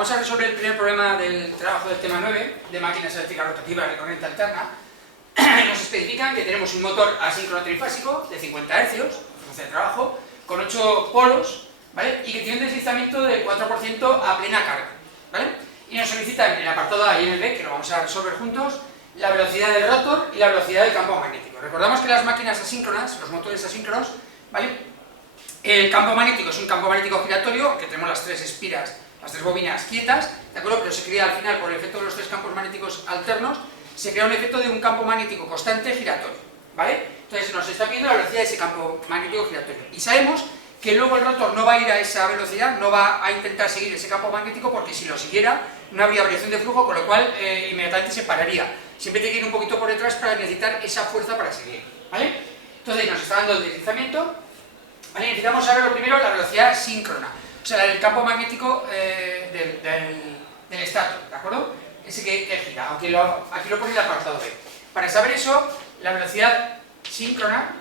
Vamos a resolver el primer problema del trabajo del tema 9, de máquinas eléctricas rotativas de corriente alterna. Nos especifican que tenemos un motor asíncrono trifásico de 50 Hz, frecuencia de trabajo, con 8 polos, ¿vale? Y que tiene un deslizamiento del 4% a plena carga, ¿vale? Y nos solicitan en el apartado A y en el B, que lo vamos a resolver juntos, la velocidad del rotor y la velocidad del campo magnético. Recordamos que las máquinas asíncronas, los motores asíncronos, ¿vale? El campo magnético es un campo magnético giratorio, que tenemos las tres espiras, las tres bobinas quietas, ¿de acuerdo? Pero se crea al final, por el efecto de los tres campos magnéticos alternos, se crea un efecto de un campo magnético constante giratorio, ¿vale? Entonces nos está pidiendo la velocidad de ese campo magnético giratorio. Y sabemos que luego el rotor no va a ir a esa velocidad, no va a intentar seguir ese campo magnético, porque si lo siguiera no habría variación de flujo, con lo cual inmediatamente se pararía. Siempre tiene que ir un poquito por detrás para necesitar esa fuerza para seguir, ¿vale? Entonces nos está dando el deslizamiento, ¿vale? Necesitamos saber lo primero la velocidad síncrona, o sea, el campo magnético del estator, ¿de acuerdo? Ese que gira, aunque aquí lo pone en el apartado B. Para saber eso, la velocidad síncrona,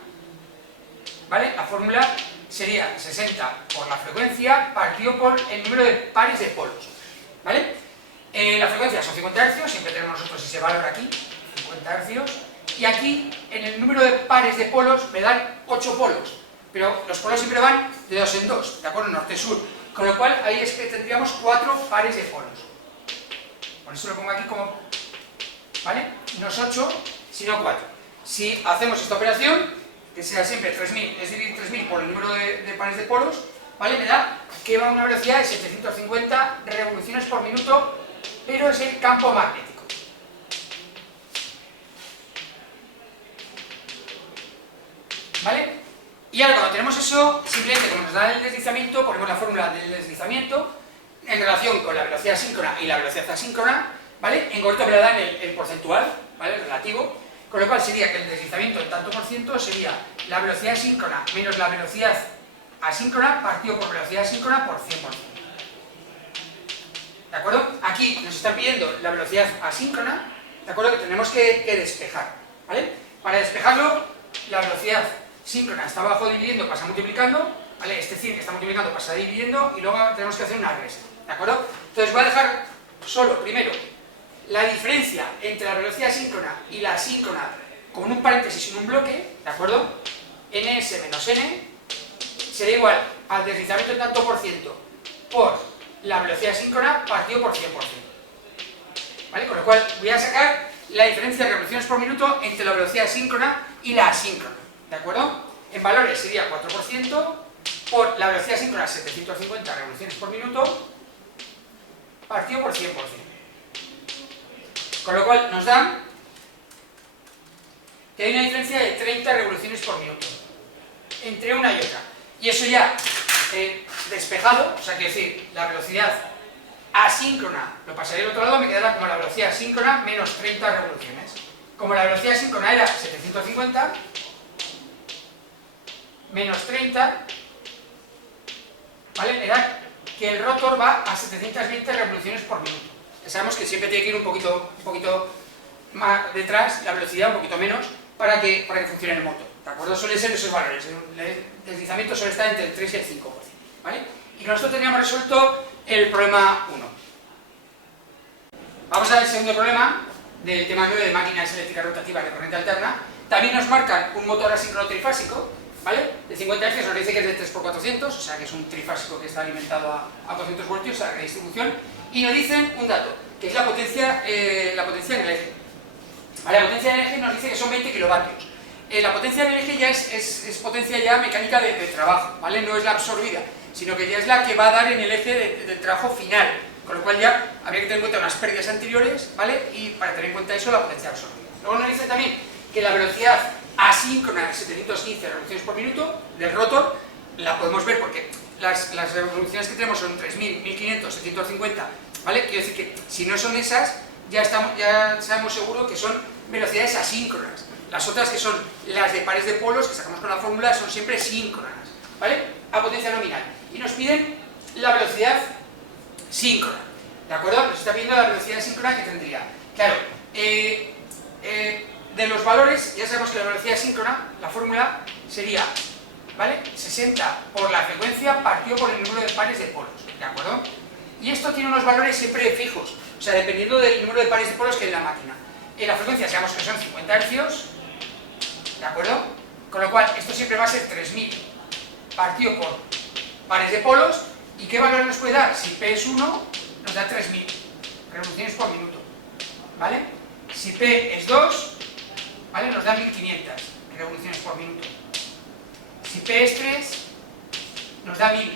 ¿vale? La fórmula sería 60 por la frecuencia partido por el número de pares de polos, ¿vale? La frecuencia son 50 Hz, siempre tenemos nosotros ese valor aquí, 50 Hz, y aquí en el número de pares de polos me dan 8 polos, pero los polos siempre van de 2 en 2, ¿de acuerdo? Norte-sur, con lo cual ahí es que tendríamos 4 pares de polos. Por eso lo pongo aquí como, ¿vale? No es 8, sino 4. Si hacemos esta operación, que sea siempre 3000, es dividir 3000 por el número de pares de polos, ¿vale? Me da que va a una velocidad de 750 revoluciones por minuto, pero es el campo magnético. ¿Vale? Y ahora cuando tenemos eso, simplemente como nos da el deslizamiento, ponemos la fórmula del deslizamiento en relación con la velocidad síncrona y la velocidad asíncrona, ¿vale? En concreto me la dan el porcentual, ¿vale? El relativo, con lo cual sería que el deslizamiento en tanto por ciento sería la velocidad síncrona menos la velocidad asíncrona partido por velocidad síncrona por 100%. ¿De acuerdo? Aquí nos está pidiendo la velocidad asíncrona, ¿de acuerdo? Que tenemos que despejar, ¿vale? Para despejarlo, la velocidad síncrona está abajo dividiendo, pasa multiplicando, ¿vale? Este decir que está multiplicando pasa dividiendo y luego tenemos que hacer una resta, ¿de acuerdo? Entonces voy a dejar solo, primero, la diferencia entre la velocidad síncrona y la asíncrona con un paréntesis en un bloque, ¿de acuerdo? ns menos n será igual al deslizamiento en tanto por ciento por la velocidad síncrona partido por 100%. ¿Vale? Con lo cual voy a sacar la diferencia de revoluciones por minuto entre la velocidad síncrona y la asíncrona, ¿de acuerdo? En valores sería 4% por la velocidad síncrona 750 revoluciones por minuto partido por 100%. Con lo cual nos dan que hay una diferencia de 30 revoluciones por minuto entre una y otra. Y eso ya despejado, o sea, quiero decir, la velocidad asíncrona lo pasaré al otro lado, me quedará como la velocidad síncrona menos 30 revoluciones. Como la velocidad síncrona era 750 menos 30, ¿vale? Me da que el rotor va a 720 revoluciones por minuto. Ya sabemos que siempre tiene que ir un poquito más detrás, la velocidad un poquito menos, para que funcione el motor, ¿de acuerdo? Suelen ser esos valores, el deslizamiento suele estar entre el 3 y el 5%, ¿vale? Y nosotros teníamos resuelto el problema 1. Vamos a ver el segundo problema del tema 9 de máquinas eléctricas rotativas de corriente alterna. También nos marcan un motor asíncrono trifásico, ¿vale? De 50 Hz, nos dice que es de 3x400, o sea que es un trifásico que está alimentado a 200 voltios, a la redistribución, y nos dicen un dato, que es la potencia en el eje. ¿Vale? La potencia en el eje nos dice que son 20 kilovatios. La potencia en el eje ya es potencia ya mecánica de trabajo, ¿vale? No es la absorbida, sino que ya es la que va a dar en el eje del trabajo final, con lo cual ya habría que tener en cuenta unas pérdidas anteriores, ¿vale? Y para tener en cuenta eso, la potencia absorbida. Luego nos dice también que la velocidad asíncrona de 715 revoluciones por minuto del rotor, la podemos ver porque las revoluciones que tenemos son 3000, 1500, 750, ¿vale? Quiere decir que si no son esas, ya sabemos seguro que son velocidades asíncronas. Las otras, que son las de pares de polos, que sacamos con la fórmula, son siempre síncronas, ¿vale? A potencia nominal. Y nos piden la velocidad síncrona, ¿de acuerdo? Nos está pidiendo la velocidad síncrona que tendría. Claro, de los valores, ya sabemos que la velocidad síncrona, la fórmula sería, ¿vale? 60 por la frecuencia partido por el número de pares de polos, ¿de acuerdo? Y esto tiene unos valores siempre fijos, o sea, dependiendo del número de pares de polos que hay en la máquina. En la frecuencia sabemos que son 50 Hz, ¿de acuerdo? Con lo cual, esto siempre va a ser 3000 partido por pares de polos. ¿Y qué valor nos puede dar? Si P es 1, nos da 3000 revoluciones por minuto, ¿vale? Si P es 2, ¿vale? Nos da 1500 revoluciones por minuto. Si P es 3, nos da 1000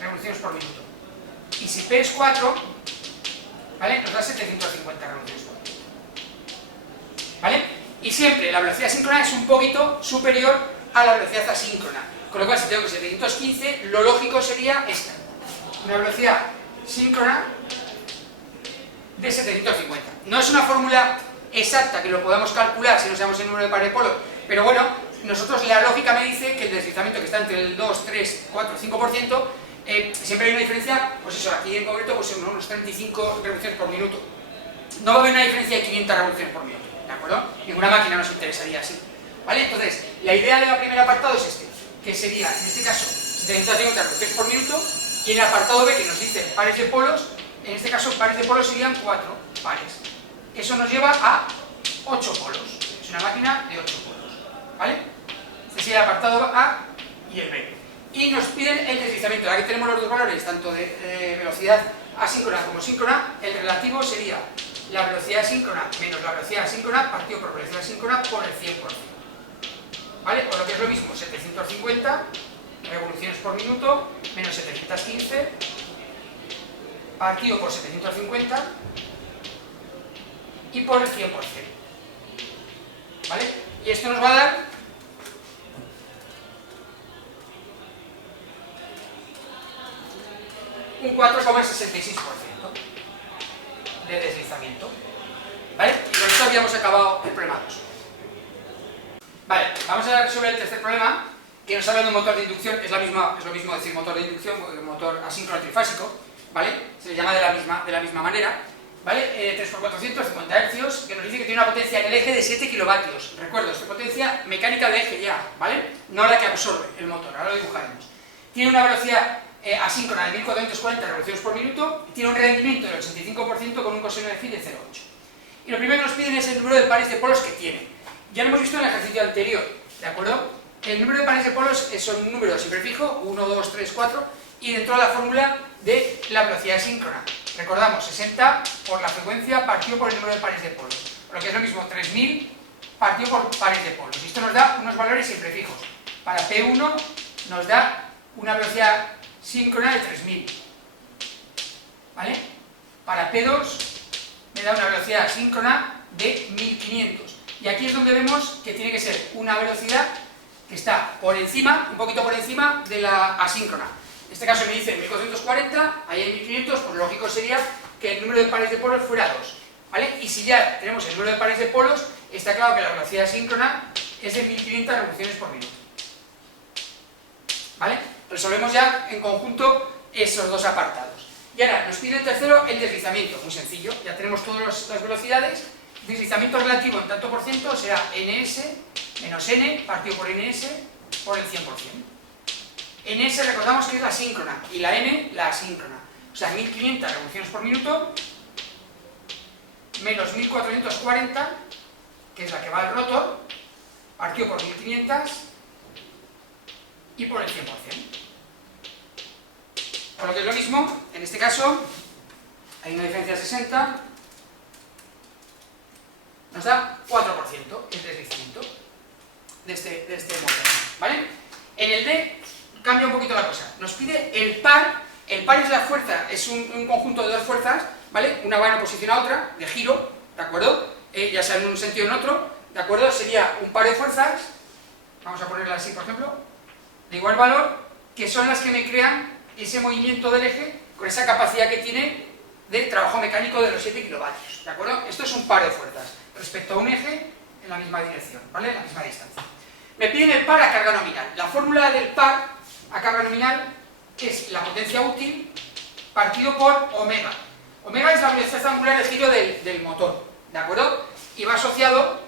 revoluciones por minuto. Y si P es 4, ¿vale? Nos da 750 revoluciones por minuto, ¿vale? Y siempre la velocidad síncrona es un poquito superior a la velocidad asíncrona. Con lo cual, si tengo que 715, lo lógico sería esta. Una velocidad síncrona de 750. No es una fórmula exacta que lo podamos calcular si no sabemos el número de pares de polos, pero bueno, nosotros la lógica me dice que el deslizamiento que está entre el 2, 3, 4, 5%, siempre hay una diferencia, pues eso, aquí en concreto, pues unos 35 revoluciones por minuto. No va a haber una diferencia de 500 revoluciones por minuto, ¿de acuerdo? Ninguna máquina nos interesaría así, ¿vale? Entonces, la idea del primer apartado es este, que sería, en este caso, 750 revoluciones por minuto, y en el apartado B, que nos dice pares de polos, en este caso, pares de polos serían 4 pares. Eso nos lleva a 8 polos. Es una máquina de 8 polos, ¿vale? Este sería el apartado A y el B. Y nos piden el deslizamiento. Aquí tenemos los dos valores, tanto de velocidad asíncrona como síncrona. El relativo sería la velocidad síncrona menos la velocidad asíncrona partido por velocidad síncrona por el 100%. ¿Vale? O lo que es lo mismo, 750 revoluciones por minuto menos 715 partido por 750 y por el 100%. ¿Vale? Y esto nos va a dar un 4,66% de deslizamiento. ¿Vale? Y con esto habíamos acabado el problema 2. Vale, vamos a resolver el tercer problema, que nos habla de un motor de inducción. Es lo mismo decir motor de inducción, motor asíncrono trifásico, ¿vale? Se le llama de la misma manera, ¿vale? 3x400, 50 Hz, que nos dice que tiene una potencia en el eje de 7 kilovatios. Recuerdo, esta potencia mecánica de eje ya, ¿vale? No la que absorbe el motor, ahora lo dibujaremos. Tiene una velocidad asíncrona de 1440 revoluciones por minuto y tiene un rendimiento del 85% con un coseno de phi de 0,8. Y lo primero que nos piden es el número de pares de polos que tiene. Ya lo hemos visto en el ejercicio anterior, ¿de acuerdo? El número de pares de polos son un número siempre fijo, 1, 2, 3, 4, y dentro de la fórmula de la velocidad síncrona. Recordamos, 60 por la frecuencia partido por el número de pares de polos. Lo que es lo mismo, 3000 partido por pares de polos. Y esto nos da unos valores siempre fijos. Para P1 nos da una velocidad síncrona de 3000. ¿Vale? Para P2 me da una velocidad síncrona de 1500. Y aquí es donde vemos que tiene que ser una velocidad que está por encima, un poquito por encima de la asíncrona. En este caso me dice 1440, ahí hay 1500, pues lógico sería que el número de pares de polos fuera 2. ¿Vale? Y si ya tenemos el número de pares de polos, está claro que la velocidad síncrona es de 1500 revoluciones por minuto. ¿Vale? Resolvemos ya en conjunto esos dos apartados. Y ahora nos pide el tercero, el deslizamiento. Muy sencillo, ya tenemos todas las velocidades. Deslizamiento relativo en tanto por ciento será ns menos n partido por ns por el 100%. ns recordamos que es la síncrona y la n la asíncrona. O sea, 1500 revoluciones por minuto menos 1440, que es la que va al rotor, partido por 1500 y por el 100%. Por lo que es lo mismo, en este caso hay una diferencia de 60, nos da 4% el deslizamiento de este motor, ¿vale? En el D cambia un poquito la cosa, nos pide el par es la fuerza, es un conjunto de dos fuerzas, ¿vale? Una va en oposición a otra, de giro, ¿de acuerdo? Ya sea en un sentido o en otro, ¿de acuerdo? Sería un par de fuerzas, vamos a ponerla así por ejemplo, de igual valor, que son las que me crean ese movimiento del eje con esa capacidad que tiene de trabajo mecánico de los 7 kilovatios, ¿de acuerdo? Esto es un par de fuerzas respecto a un eje en la misma dirección, ¿vale? En la misma distancia. Me piden el par a carga nominal. La fórmula del par a carga nominal es la potencia útil partido por omega. Omega es la velocidad angular de giro del motor, ¿de acuerdo? Y va asociado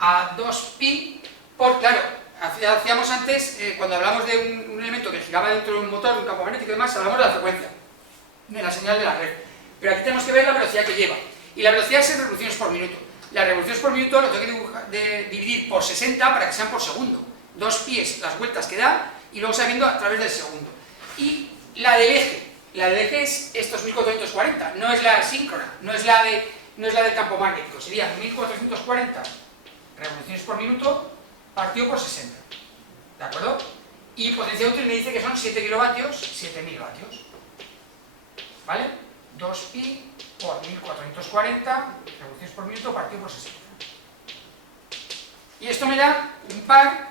a 2pi por, claro, hacíamos antes, cuando hablamos de un elemento que giraba dentro de un motor, de un campo magnético y demás, hablamos de la frecuencia, de la señal de la red. Pero aquí tenemos que ver la velocidad que lleva. Y la velocidad es en revoluciones por minuto. Las revoluciones por minuto lo tengo que dividir por 60 para que sean por segundo. 2 pi es las vueltas que da y luego se va viendo a través del segundo. Y la del eje es estos 1440, no es la síncrona, no es la del campo magnético, sería 1440 revoluciones por minuto partido por 60, ¿de acuerdo? Y potencia útil me dice que son 7 kilovatios, 7000 vatios, ¿vale? 2 pi por 1440 revoluciones por minuto partido por 60. Y esto me da un par,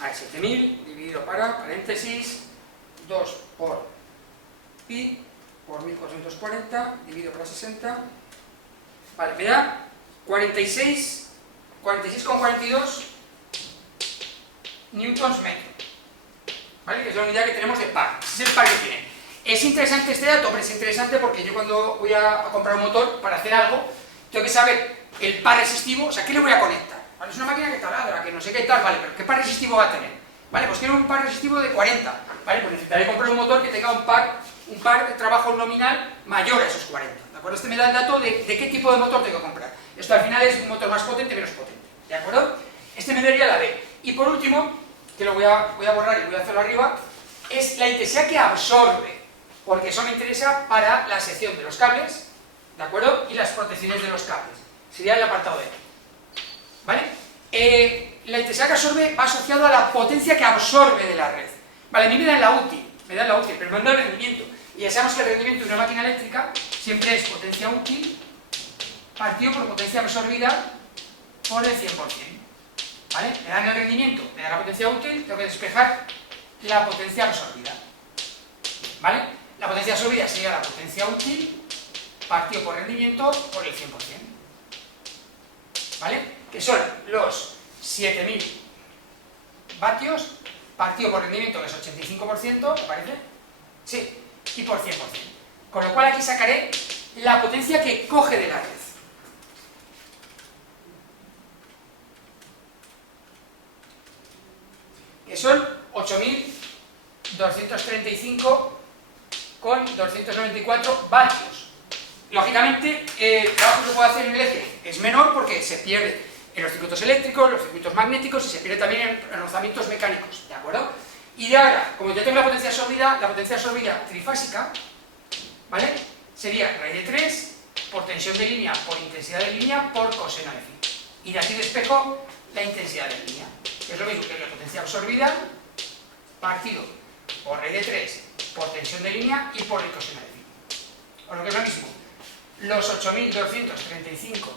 a 7000 dividido para, paréntesis, 2 por pi por 1440 dividido por 60, vale, me da 46,42 newtons metro, ¿vale? Que es la unidad que tenemos de par, ese es el par que tiene. ¿Es interesante este dato? Hombre, es interesante porque yo cuando voy a comprar un motor para hacer algo, tengo que saber el par resistivo, o sea, ¿qué le voy a conectar? ¿Vale? Es una máquina que taladra, que no sé qué tal, vale, pero ¿qué par resistivo va a tener? Vale, pues quiero un par resistivo de 40, ¿vale? Pues necesitaré comprar un motor que tenga un par de trabajo nominal mayor a esos 40, ¿de acuerdo? Este me da el dato de qué tipo de motor tengo que comprar. Esto al final es un motor más potente, menos potente, ¿de acuerdo? Este me daría la B. Y por último, que lo voy a borrar y voy a hacerlo arriba, es la intensidad que absorbe, porque eso me interesa para la sección de los cables, ¿de acuerdo? Y las protecciones de los cables. Sería el apartado D, ¿vale? La intensidad que absorbe va asociado a la potencia que absorbe de la red. Vale, a mí me dan la útil, pero me dan el rendimiento. Y ya sabemos que el rendimiento de una máquina eléctrica siempre es potencia útil partido por potencia absorbida por el 100%. ¿Vale? Me dan el rendimiento, me dan la potencia útil, tengo que despejar la potencia absorbida. ¿Vale? La potencia absorbida sería la potencia útil partido por rendimiento por el 100%. ¿Vale? Que son los 7000 vatios partido por rendimiento, que es 85%, ¿te parece? Sí, y por 100%. Con lo cual aquí sacaré la potencia que coge de la red. Que son 8235 con 294 vatios. Lógicamente, el trabajo que puedo hacer en el eje es menor porque se pierde en los circuitos eléctricos, los circuitos magnéticos y se pierde también en rozamientos mecánicos, ¿de acuerdo? Y de ahora, como yo tengo la potencia absorbida trifásica, ¿vale? Sería raíz de 3 por tensión de línea por intensidad de línea por coseno de phi. Y de aquí despejo la intensidad de línea, que es lo mismo que la potencia absorbida partido por raíz de 3 por tensión de línea y por el coseno de phi. O lo que es lo mismo, los 8235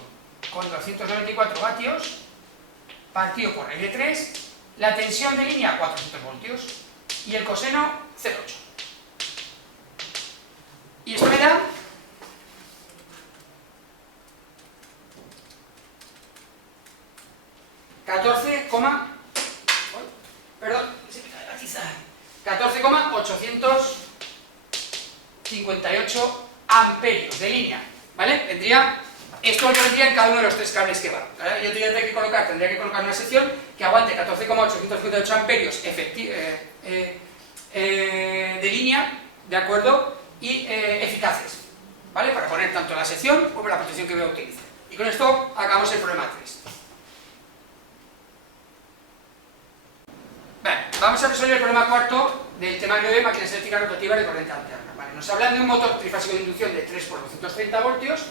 con 294 vatios partido por raíz de 3, la tensión de línea 400 voltios y el coseno 0,8. Y esto me da 14,858 amperios de línea, ¿vale? Esto yo vendría en cada uno de los 3 cables que va, ¿vale? Yo tendría que colocar una sección que aguante 14,858 amperios de línea, ¿de acuerdo? Y eficaces, ¿vale? Para poner tanto la sección como la protección que voy a utilizar. Y con esto acabamos el problema 3. Vale, vamos a resolver el problema 4 del tema 9, máquinas eléctricas rotativas de corriente alterna. Vale, nos hablan de un motor trifásico de inducción de 3 por 230 voltios,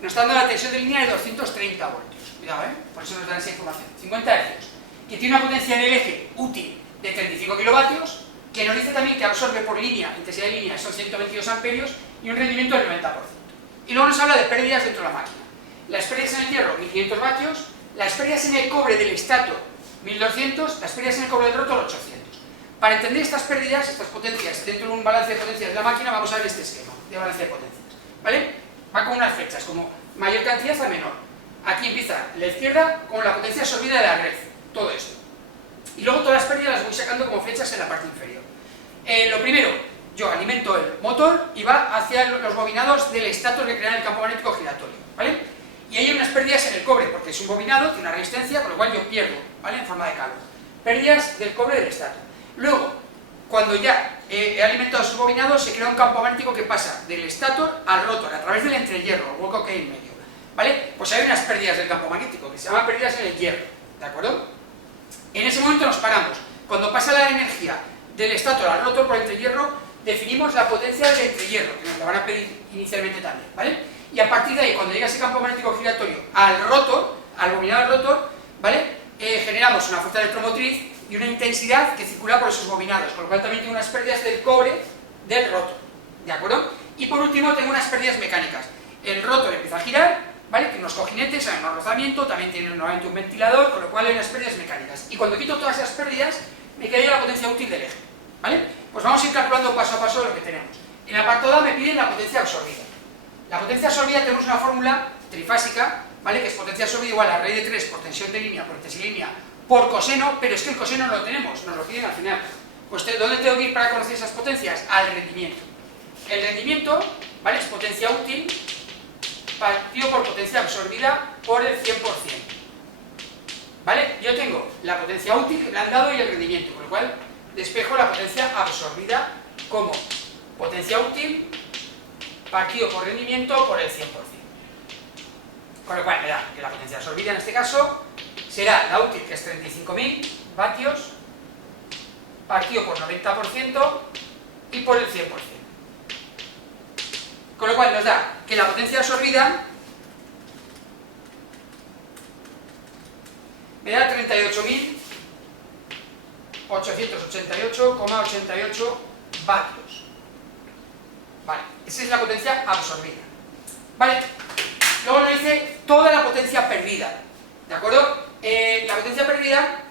nos está dando la tensión de línea de 230 voltios. Cuidado, por eso nos dan esa información. 50 Hz, que tiene una potencia en el eje útil de 35 kilovatios, que nos dice también que absorbe por línea, intensidad de línea, son 122 amperios y un rendimiento del 90%. Y luego nos habla de pérdidas dentro de la máquina. Las pérdidas en el hierro, 1500 vatios, las pérdidas en el cobre del estator, 1200, las pérdidas en el cobre del rotor, 800. Para entender estas pérdidas, estas potencias, dentro de un balance de potencias de la máquina, vamos a ver este esquema de balance de potencias, ¿vale? Va con unas flechas, como mayor cantidad a menor. Aquí empieza la izquierda con la potencia absorbida de la red, todo esto. Y luego todas las pérdidas las voy sacando como flechas en la parte inferior. Lo primero, yo alimento el motor y va hacia los bobinados del estator que crean el campo magnético giratorio, ¿vale? Y hay unas pérdidas en el cobre, porque es un bobinado, tiene una resistencia, con lo cual yo pierdo, ¿vale? En forma de calor. Pérdidas del cobre del estator. Luego, cuando ya he alimentado esos bobinados, se crea un campo magnético que pasa del estator al rotor, a través del entrehierro, el hueco que hay en medio, ¿vale? Pues hay unas pérdidas del campo magnético, que se llaman pérdidas en el hierro, ¿de acuerdo? En ese momento nos paramos. Cuando pasa la energía del estator al rotor por el entrehierro, definimos la potencia del entrehierro, que nos la van a pedir inicialmente también, ¿vale? Y a partir de ahí, cuando llega ese campo magnético giratorio al rotor, al bobinado del rotor, ¿vale? Generamos una fuerza electromotriz y una intensidad que circula por esos bobinados, con lo cual también tengo unas pérdidas del cobre del rotor, ¿de acuerdo? Y por último tengo unas pérdidas mecánicas. El rotor empieza a girar, ¿vale? Tiene unos cojinetes, hay un rozamiento, también tiene nuevamente un ventilador, con lo cual hay unas pérdidas mecánicas. Y cuando quito todas esas pérdidas, me quedaría la potencia útil del eje, ¿vale? Pues vamos a ir calculando paso a paso lo que tenemos. En el apartado A me piden la potencia absorbida. La potencia absorbida tenemos una fórmula trifásica, ¿vale? Que es potencia absorbida igual a raíz de 3 por tensión de línea por tesilínea por coseno, pero es que el coseno no lo tenemos, nos lo piden al final. Pues ¿dónde tengo que ir para conocer esas potencias? Al rendimiento. El rendimiento, ¿vale? Es potencia útil partido por potencia absorbida por el 100%. ¿Vale? Yo tengo la potencia útil, el andado y el rendimiento, con lo cual despejo la potencia absorbida como potencia útil partido por rendimiento por el 100%. Con lo cual me da que la potencia absorbida en este caso será la útil, que es 35.000 vatios, partido por 90% y por el 100%. Con lo cual nos da que la potencia absorbida me da 38.888,88 vatios. Vale, esa es la potencia absorbida. Vale, luego nos dice toda la potencia perdida, ¿de acuerdo? La potencia perdida,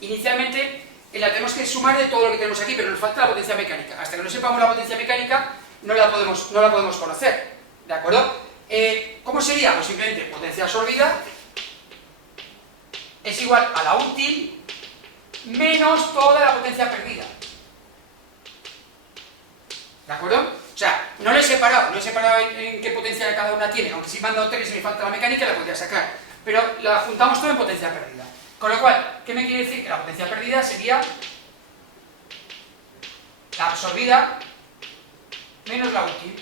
inicialmente la tenemos que sumar de todo lo que tenemos aquí, pero nos falta la potencia mecánica. Hasta que no sepamos la potencia mecánica, no la podemos conocer, ¿de acuerdo? ¿Cómo sería? Pues simplemente potencia absorbida es igual a la útil menos toda la potencia perdida. ¿De acuerdo? O sea, no lo he separado, en qué potencia cada una tiene, aunque si me han dado 3 y me falta la mecánica, la podría sacar. Pero la juntamos todo en potencia perdida. Con lo cual, ¿qué me quiere decir? Que la potencia perdida sería la absorbida menos la útil.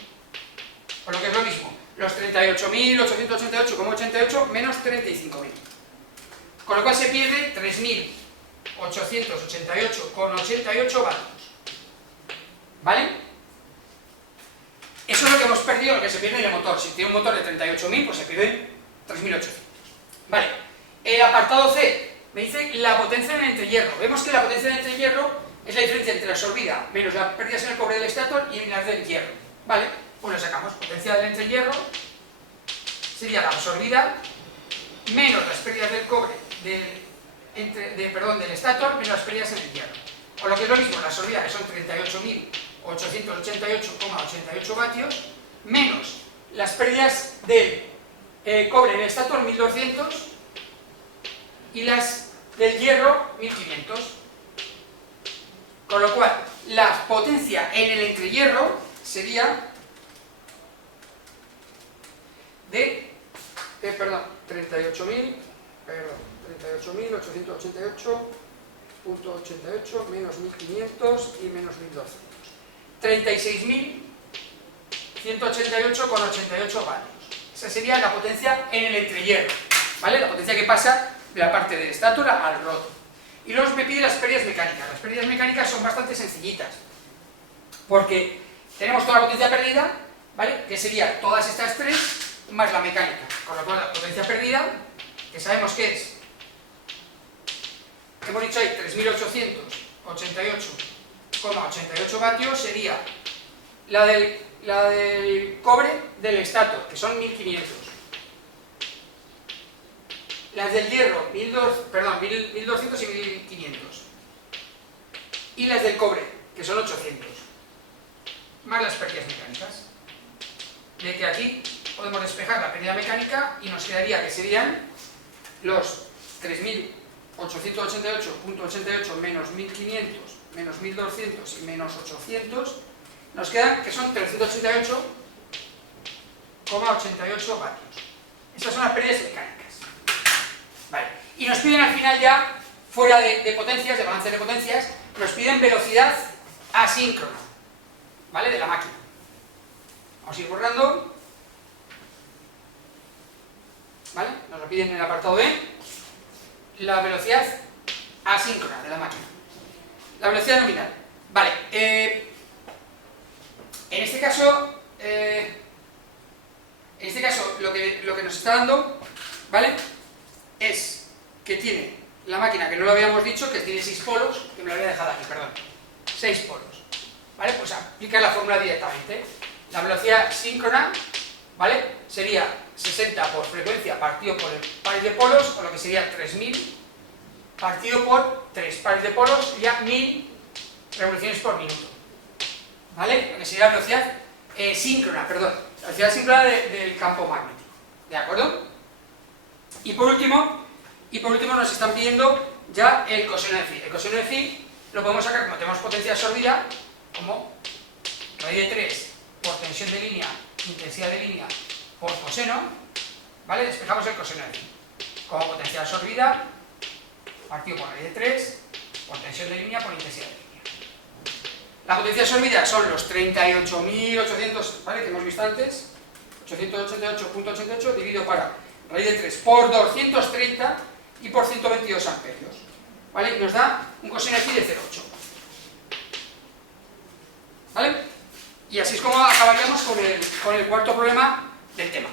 Por lo que es lo mismo, los 38.888,88 menos 35.000. Con lo cual se pierde 3.888,88 vatios. ¿Vale? Eso es lo que hemos perdido, lo que se pierde en el motor. Si tiene un motor de 38.000, pues se pierden 3.800. Vale. El apartado C me dice la potencia en el entrehierro. Vemos que la potencia en el entrehierro es la diferencia entre la absorbida menos las pérdidas en el cobre del estator y las del hierro. Vale. Pues lo sacamos. Potencia del entrehierro sería la absorbida menos las pérdidas del cobre del estator menos las pérdidas en el hierro. O lo que es lo mismo, la absorbida, que son 38.888,88 vatios, menos las pérdidas del cobre en el estator, 1200, y las del hierro, 1500. Con lo cual, la potencia en el entrehierro sería de 38.888,88 menos 1500 y menos 1200. 36.188,88 vatios. Esa sería la potencia en el entrehierro, ¿vale? La potencia que pasa de la parte del estator al rotor. Y luego me pide las pérdidas mecánicas. Las pérdidas mecánicas son bastante sencillitas, porque tenemos toda la potencia perdida, ¿vale? Que sería todas estas tres más la mecánica. Con lo cual la potencia perdida, que sabemos que es, hemos dicho ahí, 3.888,88 vatios, sería la del cobre del estator, que son 1500. Las del hierro, 1200 y 1500. Y las del cobre, que son 800. Más las pérdidas mecánicas. De que aquí podemos despejar la pérdida mecánica y nos quedaría que serían los 3.888,88 menos 1500 menos 1200 y menos 800, nos quedan que son 388,88 vatios. Esas son las pérdidas mecánicas. Vale. Y nos piden al final ya, fuera de potencias, de balance de potencias, nos piden velocidad asíncrona, ¿vale? De la máquina. Vamos a ir borrando, ¿vale? Nos lo piden en el apartado B, la velocidad asíncrona de la máquina. La velocidad nominal. Vale, en este caso lo que nos está dando, ¿vale? Es que tiene la máquina, que no lo habíamos dicho, que tiene 6 polos, que me lo había dejado aquí, perdón. 6 polos. ¿Vale? Pues aplica la fórmula directamente. La velocidad síncrona, ¿vale? Sería 60 por frecuencia partido por el pares de polos, o lo que sería 3000 partido por 3 pares de polos, sería 1000 revoluciones por minuto. ¿Vale? Lo que sería la velocidad síncrona, perdón. La velocidad síncrona del campo magnético. ¿De acuerdo? Y por último nos están pidiendo ya el coseno de phi. El coseno de phi lo podemos sacar, como tenemos potencia absorbida, como raíz de 3 por tensión de línea, intensidad de línea por coseno, ¿vale? Despejamos el coseno de phi. Como potencia absorbida, partido por raíz de 3 por tensión de línea por intensidad de línea. La potencia absorbida son los 38.800, ¿vale? Que hemos visto antes, 888.88 dividido para raíz de 3 por 230 y por 122 amperios, ¿vale? Y nos da un coseno de phi de 0,8, ¿vale? Y así es como acabaríamos con el cuarto problema del tema.